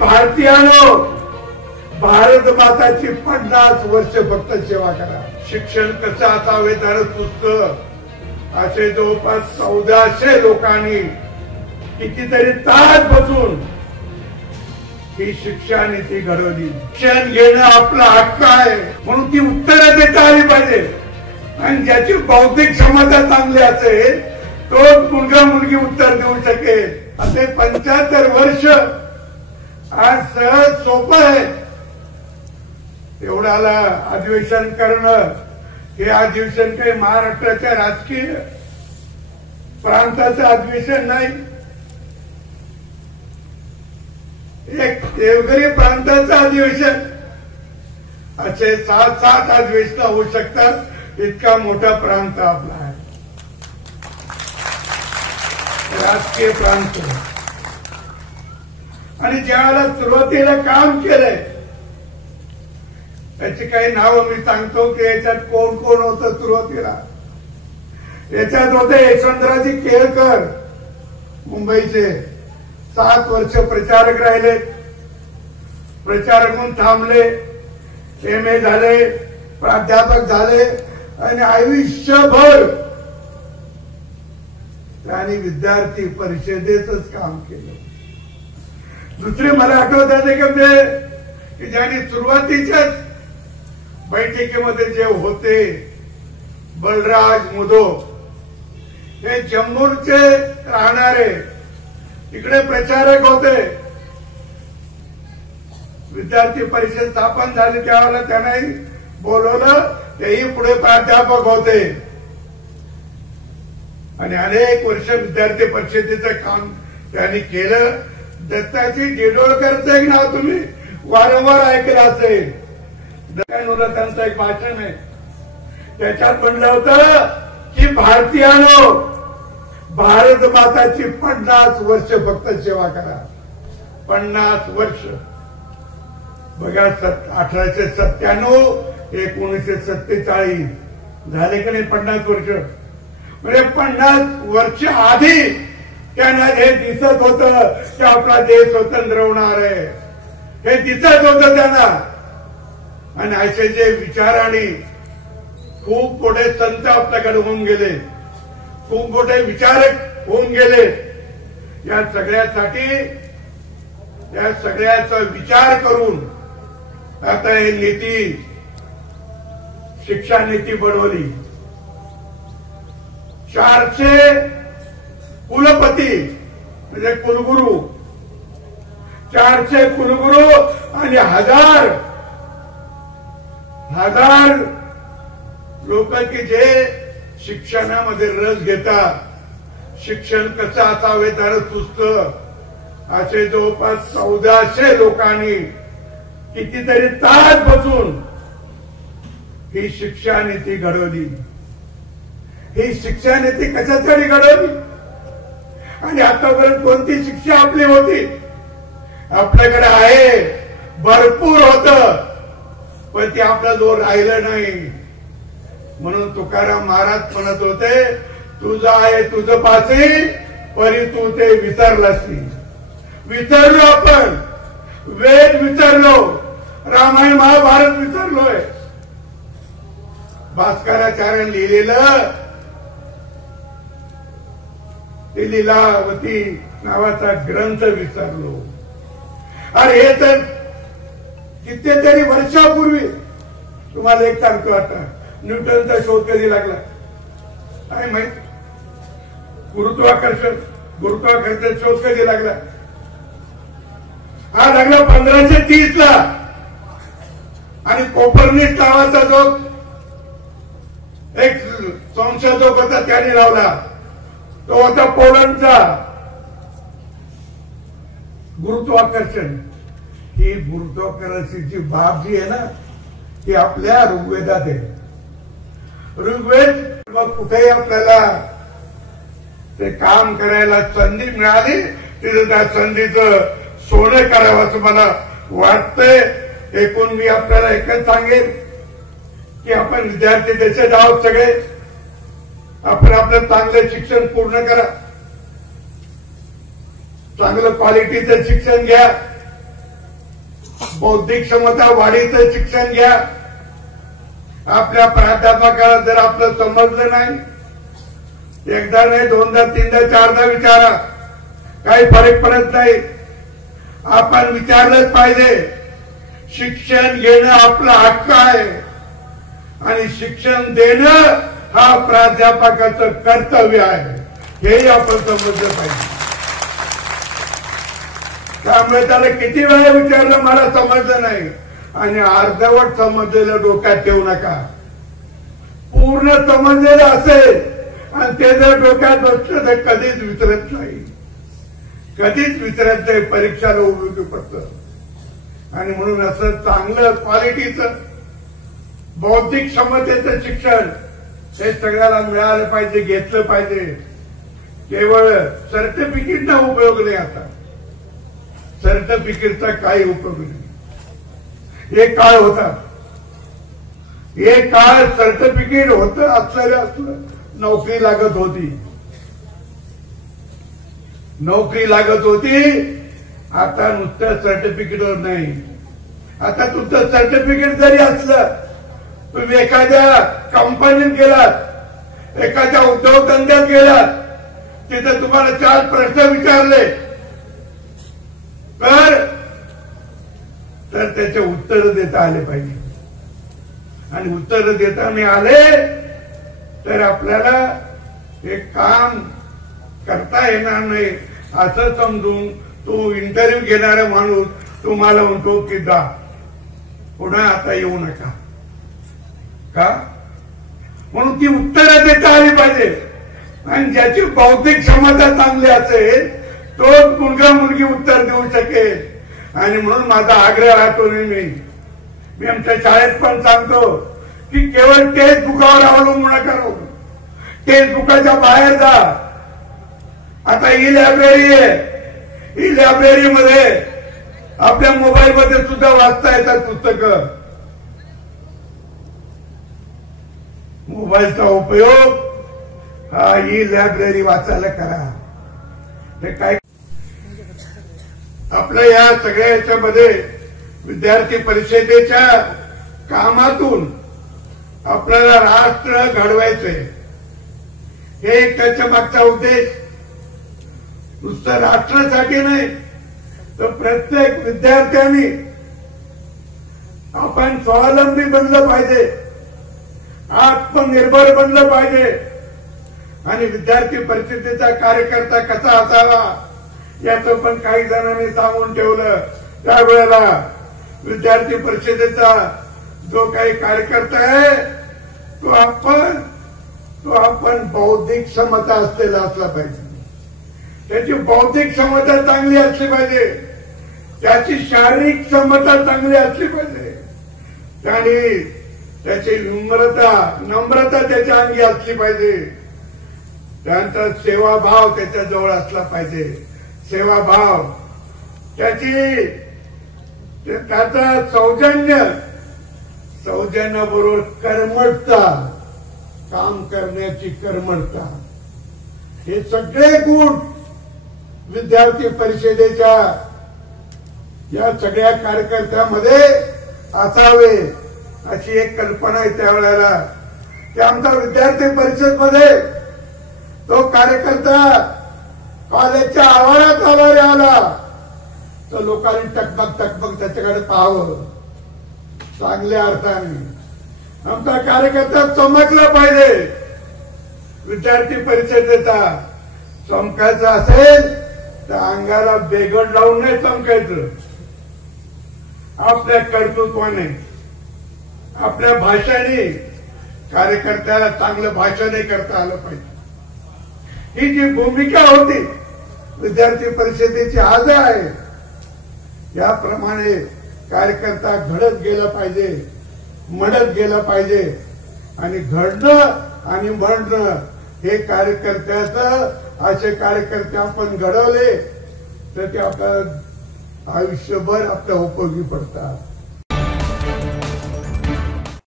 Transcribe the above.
भारतीयानो, भारत माताची 50 वर्ष फक्त सेवा करा. शिक्षण कसं असावे त्यानं पुस्तक असे जवळपास 1400 लोकांनी कितीतरी तास बसून ही शिक्षा नीती घडवली. शिक्षण घेणं आपला हक्क आहे म्हणून ती उत्तरं देता आली पाहिजे. आणि ज्याची बौद्धिक क्षमता चांगली असेल तोच मुलगा मुलगी उत्तर देऊ शकेल. असे 75 वर्ष आज सहज सोपं आहे. एवढ्याला अधिवेशन करणं हे अधिवेशन काही महाराष्ट्राच्या राजकीय प्रांताचं अधिवेशन नाही. एक देवगिरी प्रांताचं अधिवेशन. असे 7 अधिवेशन होऊ शकतात. इतका मोठा प्रांत आपला आहे, राजकीय प्रांत. आणि ज्यावेळेला सुरुवातीला काम केलंय त्याची काही नावं मी सांगतो की याच्यात कोण कोण होतं. सुरुवातीला याच्यात होते यशवंतराजी केळकर, मुंबईचे. 7 वर्ष प्रचारक राहिले. प्रचारक म्हणून थांबले, MA झाले, प्राध्यापक झाले आणि आयुष्यभर त्यांनी विद्यार्थी परिषदेचंच काम केलं. दुसरे मला आठवतात की ज्यांनी सुरुवातीच्याच बैठकीमध्ये जे होते बलराज मुदो, हे जम्मूरचे राहणारे इकडे प्रचारक होते. विद्यार्थी परिषद स्थापन झाली त्यावेळेला त्यांनाही बोलवलं. तेही पुढे प्राध्यापक होते आणि अनेक वर्ष विद्यार्थी परिषदेचं काम त्यांनी केलं. दत्ताजी डिडोळकरचं एक नाव तुम्ही वारंवार ऐकलं असेल. त्यांचं एक भाषण आहे, त्याच्यात म्हणलं होतं की भारतीयानो, भारत माताची 50 वर्ष फक्त सेवा करा. 50 वर्ष. बघा, 1897, 1947 झाले का नाही 50 वर्ष. म्हणजे 50 वर्ष आधी त्यांना हे दिसत होतं की आपला देश स्वतंत्र होणार आहे. हे दिसत होतं त्यांना. आणि असे जे विचाराने खूप मोठे संत आपल्याकडे होऊन गेले, खूप मोठे विचारक होऊन गेले. या सगळ्यासाठी, या सगळ्याचा विचार करून आता ही नीती, शिक्षा नीती बनवली. 400 कुलपती म्हणजे कुलगुरू, 400 कुलगुरू आणि हजार लोक की जे शिक्षणामध्ये रस घेतात. शिक्षण कसं असावे त्यानं पुस्तक असे जवळपास 1400 लोकांनी कितीतरी तास बसून ही शिक्षा नीती घडवली. ही शिक्षा नीती कशासाठी घडवली आणि आतापर्यंत कोणती शिक्षा आपली होती? आपल्याकडे आहे, भरपूर होतं, पण ते आपल्या जवळ राहिलं नाही. म्हणून तुकाराम महाराज म्हणत होते, तुझं आहे तुझं पासी, परी तू ते विसरलासी. विसरलो आपण, वेद विसरलो, रामायण महाभारत विसरलोय. भास्कराचार्याने लिहिलेलं ते लीलावती नावाचा ग्रंथ विसरलो. अरे हे तर कितीतरी वर्षापूर्वी. तुम्हाला एक सांगतो, आता न्यूटनचा शोध कधी लागला काय माहित? गुरुत्वाकर्षण शोध कधी लागला? हा लागला 1530 ला. आणि कोपर्निकस नावाचा जो एक संशोधक होता त्याने लावला, तो होता पोलंडचा. गुरुत्वाकर्षण ही गुरुत्वाकर्षणाची बाब जी आहे ना, ती आपल्या ऋग्वेदात आहे. ऋग्वेद मग कुठेही आपल्याला ते काम करायला संधी मिळाली तिथे त्या संधीचं सोनं करावं असं मला वाटतंय. एकूण मी आपल्याला एकच सांगेन की आपण विद्यार्थी देशात आहोत सगळे. आपण आपलं चांगलं शिक्षण पूर्ण करा, चांगलं क्वालिटीचं शिक्षण घ्या. बौद्धिक क्षमता वाढीचं शिक्षण घ्या. आपल्या प्राध्यापकाला जर आपलं समजलं नाही, एकदा नाही, दोनदा, तीनदा, चारदा विचारा, काही फरक पडत नाही. आपण विचारलंच पाहिजे. शिक्षण घेणं आपला हक्क आहे आणि शिक्षण देणं हा प्राध्यापकाचं कर्तव्य आहे, हेही आपण समजलं पाहिजे. त्यामुळे त्याला किती वेळा विचारलं, मला समजलं नाही, आणि अर्धवट समजलेलं डोक्यात ठेवू नका. पूर्ण समजलेलं असेल आणि ते जर डोक्यात बसलं तर कधीच विसरत नाही, कधीच विसरत नाही, परीक्षेला उपयोगी पडतं. आणि म्हणून असं चांगलं क्वालिटीचं बौद्धिक क्षमतेचं शिक्षण हे सगळ्याला मिळालं पाहिजे, घेतलं पाहिजे. केवळ सर्टिफिकेटचा उपयोग नाही. आता सर्टिफिकेटचा काही उपयोग नाही. एक काळ होता, एक काळ सर्टिफिकेट होतं असलं नोकरी लागत होती, नोकरी लागत होती. आता नुसतं सर्टिफिकेटवर नाही. आता तुमचं सर्टिफिकेट जरी असलं, तुम्ही एखाद्या कंपनीत गेलात, एखाद्या उद्योगधंद्यात गेलात, तिथे तुम्हाला 4 प्रश्न विचारले तर त्याचे उत्तर देता आले पाहिजे. आणि उत्तर देता नाही आले तर आपल्याला एक काम करता येणार नाही, असं समजून तो इंटरव्ह्यू घेणारा माणूस तुम्हाला म्हणतो की जा, पुन्हा आता येऊ नका. का? म्हणून ती उत्तरं देता आली पाहिजे. आणि ज्याची बौद्धिक क्षमता चांगली असेल तोच मुलगा मुलगी उत्तर देऊ शकेल. आणि म्हणून माझा आग्रह राहतो नेहमी, मी आमच्या शाळेत पण सांगतो की केवळ टेक्स्ट बुकावर अवलंबून नका राहू, टेक्स्ट बुकाच्या बाहेर जा. आता ई लायब्ररी आहे, ई लायब्ररीमध्ये आपल्या मोबाईलमध्ये सुद्धा वाचता येतात पुस्तकं. मोबाईलचा उपयोग हा ई लायब्ररी वाचायला करा. हे काय आपल्या या सगळ्या याच्यामध्ये विद्यार्थी परिषदेच्या कामातून आपल्याला राष्ट्र घडवायचंय, हे एक त्याच्या मागचा उद्देश. नुसतं राष्ट्रासाठी नाही तर प्रत्येक विद्यार्थ्यांनी आपण स्वावलंबी बनलं पाहिजे, आत्मनिर्भर बनलं पाहिजे. आणि विद्यार्थी परिषदेचा कार्यकर्ता कसा असावा याचं पण काही जणांनी सांगून ठेवलं. त्यावेळेला विद्यार्थी परिषदेचा जो काही कार्यकर्ता आहे तो आपण बौद्धिक क्षमता असलेला असला पाहिजे. त्याची बौद्धिक क्षमता चांगली असली पाहिजे, त्याची शारीरिक क्षमता चांगली असली पाहिजे, आणि त्याची नम्रता त्याच्या अंगी असली पाहिजे. त्यांचा सेवाभाव त्याच्या जवळ असला पाहिजे. सेवाभाव त्याचा सौजन्याबरोबर कर्मठता, काम करण्याची कर्मठता, हे सगळे गुण विद्यार्थी परिषदेच्या या सगळ्या कार्यकर्त्यामध्ये असावे अशी एक कल्पना आहे. त्यावेळेला ते आमचा विद्यार्थी परिषदमध्ये तो कार्यकर्ता कॉलेजच्या आवारात आला तर लोकांनी टकबक त्याच्याकडे पाहावं. चांगल्या अर्थाने आमचा कार्यकर्ता चमकला पाहिजे. विद्यार्थी परिषदेचा चमकायचा असेल तर अंगाला बेगड लावून नाही चमकायचं, आपल्या कर्तृत्वाने, आपल्या भाषाने कार्यकर्त्याला चांगलं भाषणही करता आलं पाहिजे. ही जी भूमिका होती विद्यार्थी परिषदेची आज आहे, याप्रमाणे कार्यकर्ता घडत गेला पाहिजे, म्हणत गेला पाहिजे. आणि घडणं आणि म्हणणं हे कार्यकर्त्याचं, असे कार्यकर्ते आपण घडवले तर ते आपल्या आयुष्यभर आपल्या उपयोगी पडतात.